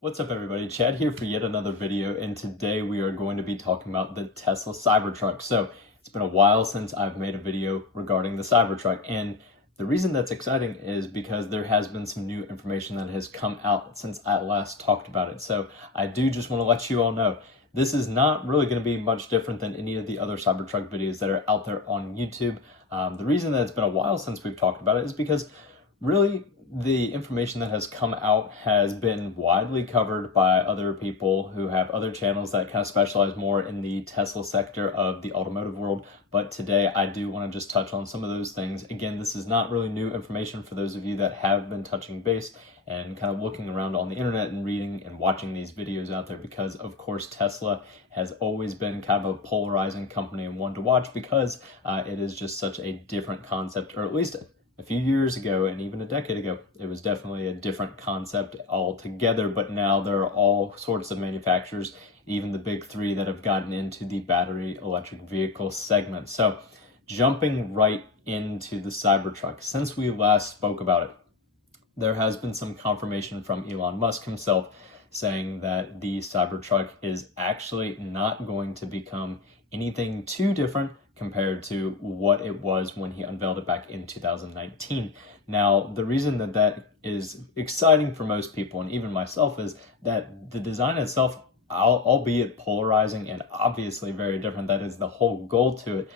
What's up everybody, Chad here for yet another video, and today we are going to be talking about the Tesla Cybertruck. So it's been a while since I've made a video regarding the Cybertruck, and the reason that's exciting is because there has been some new information that has come out since I last talked about it. So I do just want to let you all know, this is not really going to be much different than any of the other Cybertruck videos that are out there on YouTube. The reason that it's been a while since we've talked about it is because really the information that has come out has been widely covered by other people who have other channels that kind of specialize more in the Tesla sector of the automotive world. But today I do want to just touch on some of those things. Again, this is not really new information for those of you that have been touching base and kind of looking around on the internet and reading and watching these videos out there, because of course Tesla has always been kind of a polarizing company and one to watch because it is just such a different concept, or at least a few years ago and even a decade ago, it was definitely a different concept altogether, but now there are all sorts of manufacturers, even the big three, that have gotten into the battery electric vehicle segment. So jumping right into the Cybertruck, since we last spoke about it, there has been some confirmation from Elon Musk himself saying that the Cybertruck is actually not going to become anything too different compared to what it was when he unveiled it back in 2019. Now, the reason that that is exciting for most people, and even myself, is that the design itself, albeit polarizing and obviously very different, that is the whole goal to it,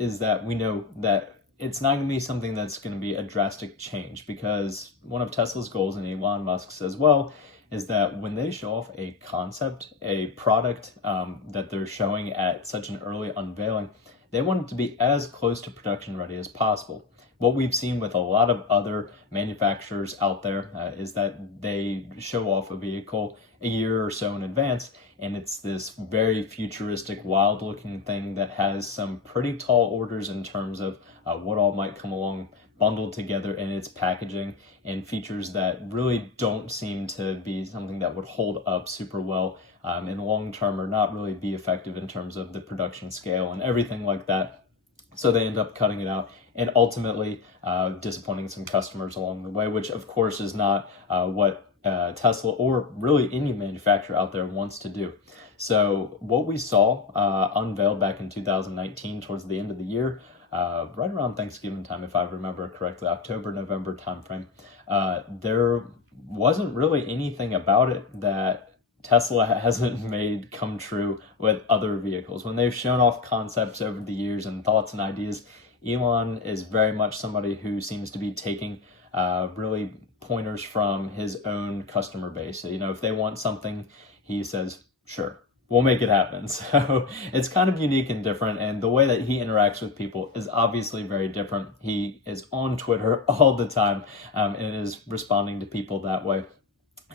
is that we know that it's not going to be something that's going to be a drastic change, because one of Tesla's goals, and Elon Musk's as well, is that when they show off a concept, a product that they're showing at such an early unveiling, they want it to be as close to production ready as possible. What we've seen with a lot of other manufacturers out there is that they show off a vehicle a year or so in advance, and it's this very futuristic, wild looking thing that has some pretty tall orders in terms of what all might come along bundled together in its packaging, and features that really don't seem to be something that would hold up super well in the long term, or not really be effective in terms of the production scale and everything like that. So they end up cutting it out and ultimately disappointing some customers along the way, which of course is not what Tesla or really any manufacturer out there wants to do. So what we saw unveiled back in 2019 towards the end of the year, right around Thanksgiving time, if I remember correctly, October, November timeframe, there wasn't really anything about it that Tesla hasn't made come true with other vehicles. When they've shown off concepts over the years and thoughts and ideas, Elon is very much somebody who seems to be taking really pointers from his own customer base. You know, if they want something, he says, sure, we'll make it happen. So it's kind of unique and different, and the way that he interacts with people is obviously very different. He is on Twitter all the time and is responding to people that way.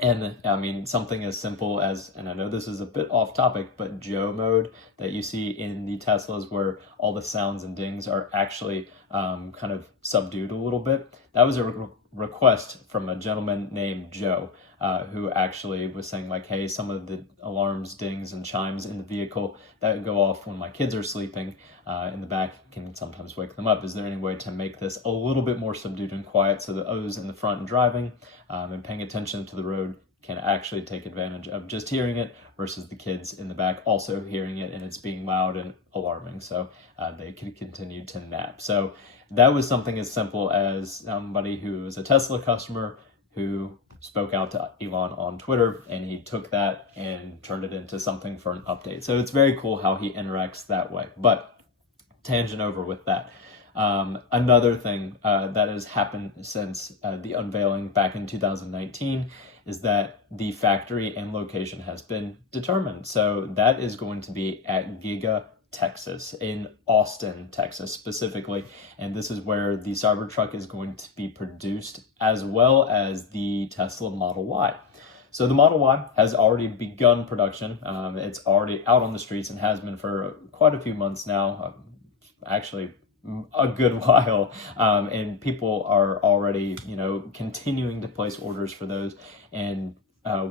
And I mean, something as simple as, and I know this is a bit off topic, but Joe mode that you see in the Teslas, where all the sounds and dings are actually kind of subdued a little bit. That was a request from a gentleman named Joe, who actually was saying like, hey, some of the alarms, dings, and chimes in the vehicle that go off when my kids are sleeping in the back can sometimes wake them up. Is there any way to make this a little bit more subdued and quiet so that those in the front and driving and paying attention to the road can actually take advantage of just hearing it, versus the kids in the back also hearing it and it's being loud and alarming, so they could continue to nap. So that was something as simple as somebody who is a Tesla customer who spoke out to Elon on Twitter, and he took that and turned it into something for an update. So it's very cool how he interacts that way. But tangent over with that. Another thing that has happened since the unveiling back in 2019 is that the factory and location has been determined. So that is going to be at Giga Texas, in Austin, Texas specifically. And this is where the Cybertruck is going to be produced, as well as the Tesla Model Y. So the Model Y has already begun production. It's already out on the streets and has been for quite a few months now, actually a good while, and people are already, continuing to place orders for those. And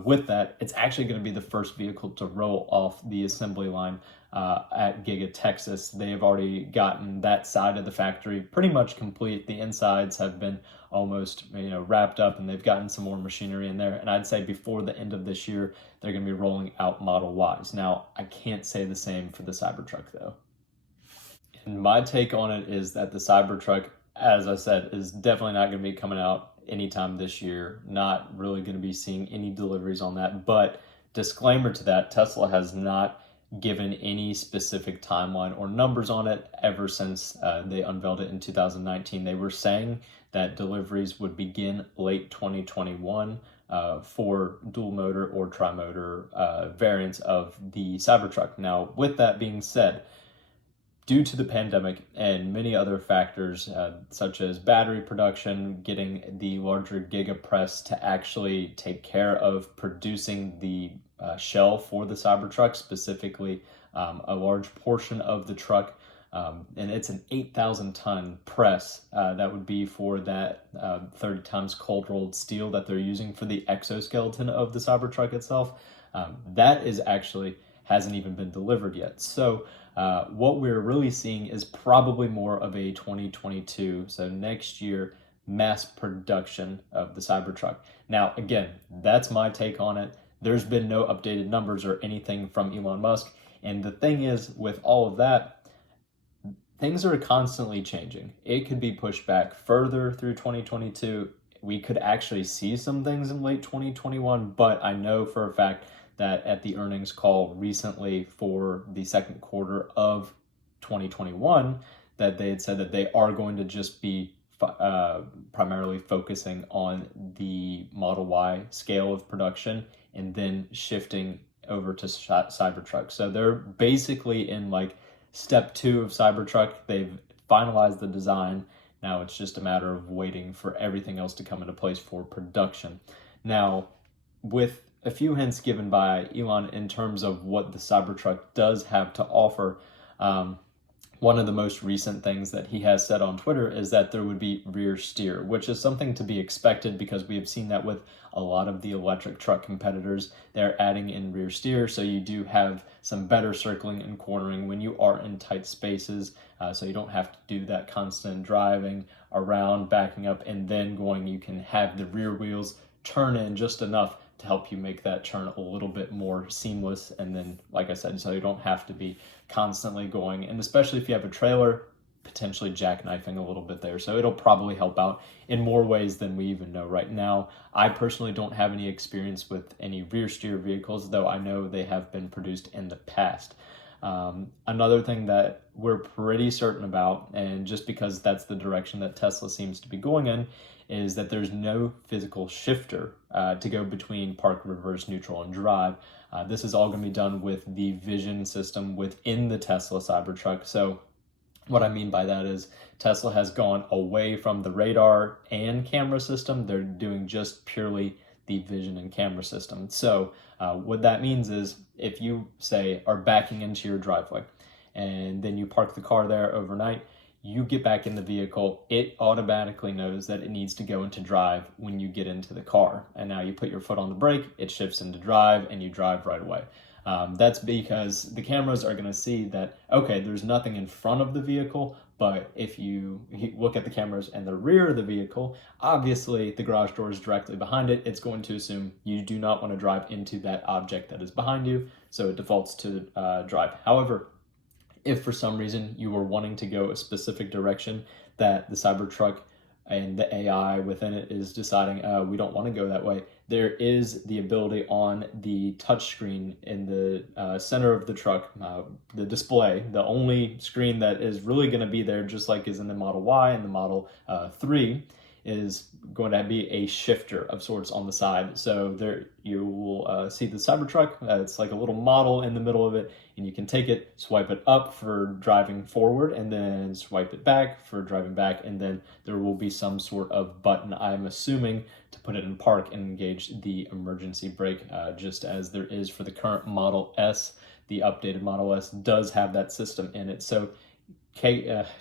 with that, it's actually going to be the first vehicle to roll off the assembly line at Giga Texas. They have already gotten that side of the factory pretty much complete. The insides have been almost wrapped up, and they've gotten some more machinery in there. And I'd say before the end of this year, they're going to be rolling out Model Ys. Now, I can't say the same for the Cybertruck though. And my take on it is that the Cybertruck, as I said, is definitely not going to be coming out anytime this year. Not really going to be seeing any deliveries on that. But disclaimer to that, Tesla has not given any specific timeline or numbers on it ever since they unveiled it in 2019. They were saying that deliveries would begin late 2021 for dual motor or tri-motor variants of the Cybertruck. Now, with that being said, due to the pandemic and many other factors, such as battery production, getting the larger Giga press to actually take care of producing the shell for the Cybertruck, specifically a large portion of the truck, and it's an 8,000 ton press that would be for that 30 times cold rolled steel that they're using for the exoskeleton of the Cybertruck itself. That is actually hasn't even been delivered yet. So what we're really seeing is probably more of a 2022, so next year, mass production of the Cybertruck. Now, again, that's my take on it. There's been no updated numbers or anything from Elon Musk. And the thing is, with all of that, things are constantly changing. It could be pushed back further through 2022. We could actually see some things in late 2021, but I know for a fact that at the earnings call recently for the second quarter of 2021, that they had said that they are going to just be primarily focusing on the Model Y scale of production and then shifting over to Cybertruck. So they're basically in like step 2 of Cybertruck. They've finalized the design. Now it's just a matter of waiting for everything else to come into place for production. Now, with a few hints given by Elon in terms of what the Cybertruck does have to offer, one of the most recent things that he has said on Twitter is that there would be rear steer, which is something to be expected because we have seen that with a lot of the electric truck competitors. They're adding in rear steer, so you do have some better circling and cornering when you are in tight spaces, so you don't have to do that constant driving around, backing up, and then going. You can have the rear wheels turn in just enough to help you make that turn a little bit more seamless. And then, like I said, so you don't have to be constantly going, and especially if you have a trailer, potentially jackknifing a little bit there. So it'll probably help out in more ways than we even know right now. I personally don't have any experience with any rear steer vehicles, though I know they have been produced in the past. Another thing that we're pretty certain about, and just because that's the direction that Tesla seems to be going in, is that there's no physical shifter to go between park, reverse, neutral, and drive. This is all going to be done with the vision system within the Tesla Cybertruck. So what I mean by that is Tesla has gone away from the radar and camera system. They're doing just purely the vision and camera system. So what that means is if you, say, are backing into your driveway and then you park the car there overnight, you get back in the vehicle, it automatically knows that it needs to go into drive when you get into the car. And now you put your foot on the brake, it shifts into drive, and you drive right away. That's because the cameras are going to see that, okay, there's nothing in front of the vehicle, but if you look at the cameras in the rear of the vehicle, obviously the garage door is directly behind it. It's going to assume you do not want to drive into that object that is behind you, so it defaults to drive. However, if for some reason you were wanting to go a specific direction that the Cybertruck and the AI within it is deciding, we don't want to go that way, there is the ability on the touchscreen in the center of the truck, the display, the only screen that is really going to be there, just like is in the Model Y and the Model 3, is going to be a shifter of sorts on the side. So there you will see the Cybertruck. It's like a little model in the middle of it, and you can take it, swipe it up for driving forward, and then swipe it back for driving back, and then there will be some sort of button, I'm assuming, to put it in park and engage the emergency brake, just as there is for the current Model S. The updated Model S does have that system in it. So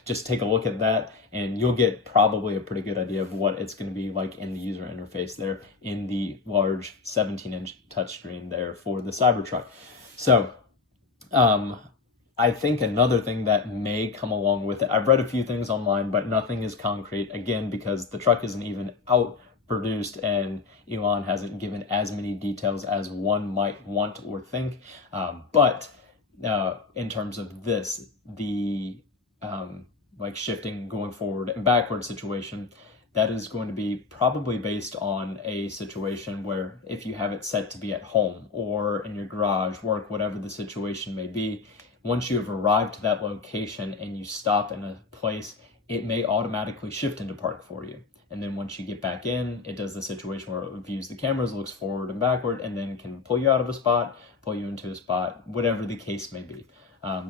just take a look at that, and you'll get probably a pretty good idea of what it's going to be like in the user interface there in the large 17-inch touchscreen there for the Cybertruck. So I think another thing that may come along with it, I've read a few things online, but nothing is concrete, again, because the truck isn't even out produced and Elon hasn't given as many details as one might want or think. But in terms of this, the like shifting going forward and backward situation, that is going to be probably based on a situation where if you have it set to be at home or in your garage, work, whatever the situation may be, once you have arrived to that location and you stop in a place, it may automatically shift into park for you. And then once you get back in, it does the situation where it views the cameras, looks forward and backward, and then can pull you out of a spot, pull you into a spot, whatever the case may be.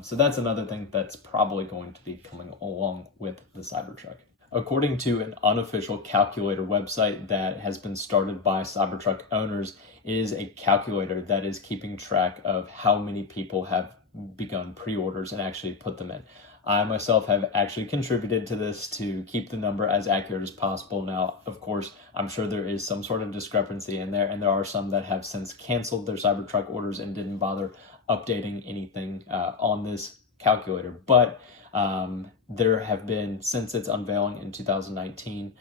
So that's another thing that's probably going to be coming along with the Cybertruck. According to an unofficial calculator website that has been started by Cybertruck owners, is a calculator that is keeping track of how many people have begun pre-orders and actually put them in. I myself have actually contributed to this to keep the number as accurate as possible. Now, of course, I'm sure there is some sort of discrepancy in there, and there are some that have since canceled their Cybertruck orders and didn't bother updating anything on this calculator. But there have been, since its unveiling in 2019,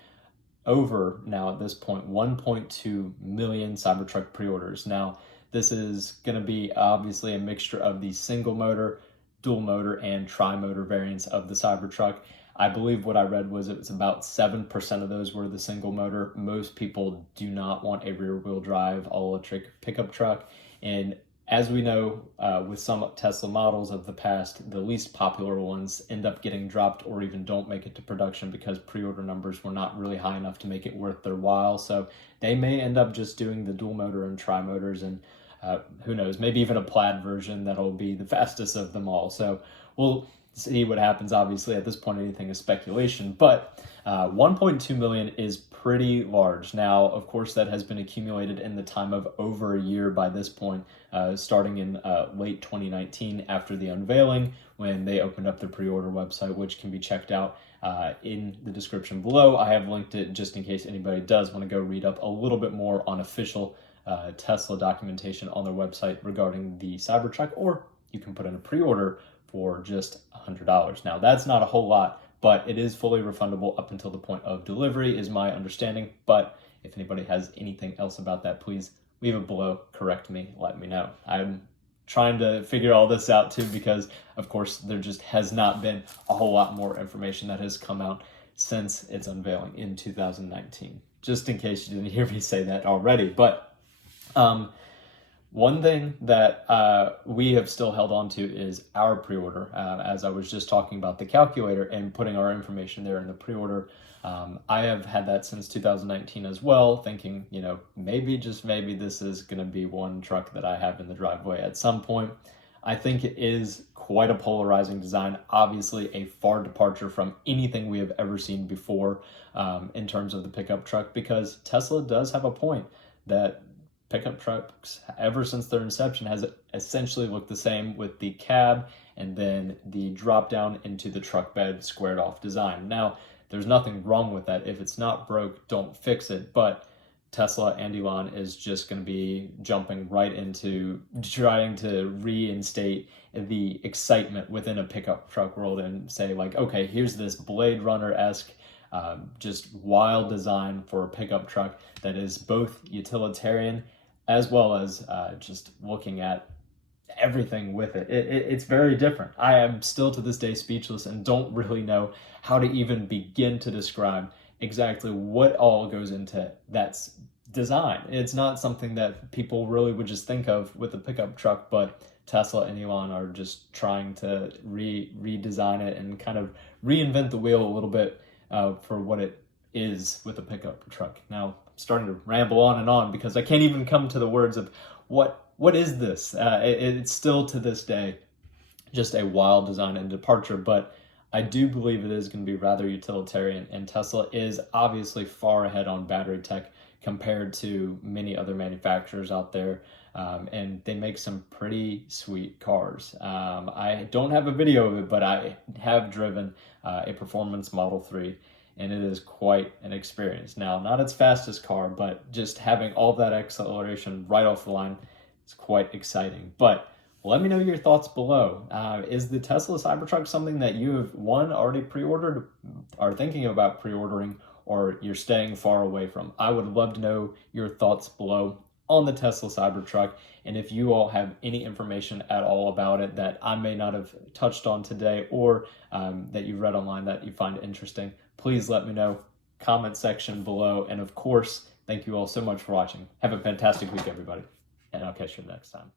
over now at this point 1.2 million Cybertruck pre-orders. Now, this is going to be obviously a mixture of the single motor, dual motor, and tri-motor variants of the Cybertruck. I believe what I read was it was about 7% of those were the single motor. Most people do not want a rear-wheel drive all-electric pickup truck. And as we know, with some Tesla models of the past, the least popular ones end up getting dropped or even don't make it to production because pre-order numbers were not really high enough to make it worth their while. So they may end up just doing the dual motor and tri-motors, and who knows, maybe even a plaid version that'll be the fastest of them all. So we'll see what happens. Obviously, at this point, anything is speculation, but 1.2 million is pretty large. Now, of course, that has been accumulated in the time of over a year by this point, starting in late 2019 after the unveiling, when they opened up the pre-order website, which can be checked out in the description below. I have linked it just in case anybody does want to go read up a little bit more on official Tesla documentation on their website regarding the Cybertruck, or you can put in a pre-order for just $100. Now, that's not a whole lot, but it is fully refundable up until the point of delivery, is my understanding. But if anybody has anything else about that, please leave it below, correct me, let me know. I'm trying to figure all this out too, because of course there just has not been a whole lot more information that has come out since its unveiling in 2019, just in case you didn't hear me say that already. But one thing that we have still held on to is our pre-order. As I was just talking about the calculator and putting our information there in the pre-order, I have had that since 2019 as well, thinking, you know, maybe, just maybe, this is going to be one truck that I have in the driveway at some point. I think it is quite a polarizing design, obviously a far departure from anything we have ever seen before in terms of the pickup truck, because Tesla does have a point that pickup trucks, ever since their inception, has essentially looked the same, with the cab and then the drop down into the truck bed squared off design. Now, there's nothing wrong with that. If it's not broke, don't fix it. But Tesla and Elon is just going to be jumping right into trying to reinstate the excitement within a pickup truck world and say, like, okay, here's this Blade Runner-esque just wild design for a pickup truck that is both utilitarian as well as just looking at everything with it. It's very different. I am still to this day speechless and don't really know how to even begin to describe exactly what all goes into that design. It's not something that people really would just think of with a pickup truck, but Tesla and Elon are just trying to redesign it and kind of reinvent the wheel a little bit for what it is with a pickup truck. Now, I'm starting to ramble on and on because I can't even come to the words of what is this? It's still to this day just a wild design and departure, but I do believe it is going to be rather utilitarian, and Tesla is obviously far ahead on battery tech compared to many other manufacturers out there. And they make some pretty sweet cars. I don't have a video of it, but I have driven a Performance Model 3, and it is quite an experience. Now, not its fastest car, but just having all that acceleration right off the line is quite exciting. But let me know your thoughts below. Is the Tesla Cybertruck something that you have, one, already pre-ordered, are thinking about pre-ordering, or you're staying far away from? I would love to know your thoughts below on the Tesla Cybertruck, and if you all have any information at all about it that I may not have touched on today, or that you read online that you find interesting, please let me know. Comment section below, and of course, thank you all so much for watching. Have a fantastic week, everybody, and I'll catch you next time.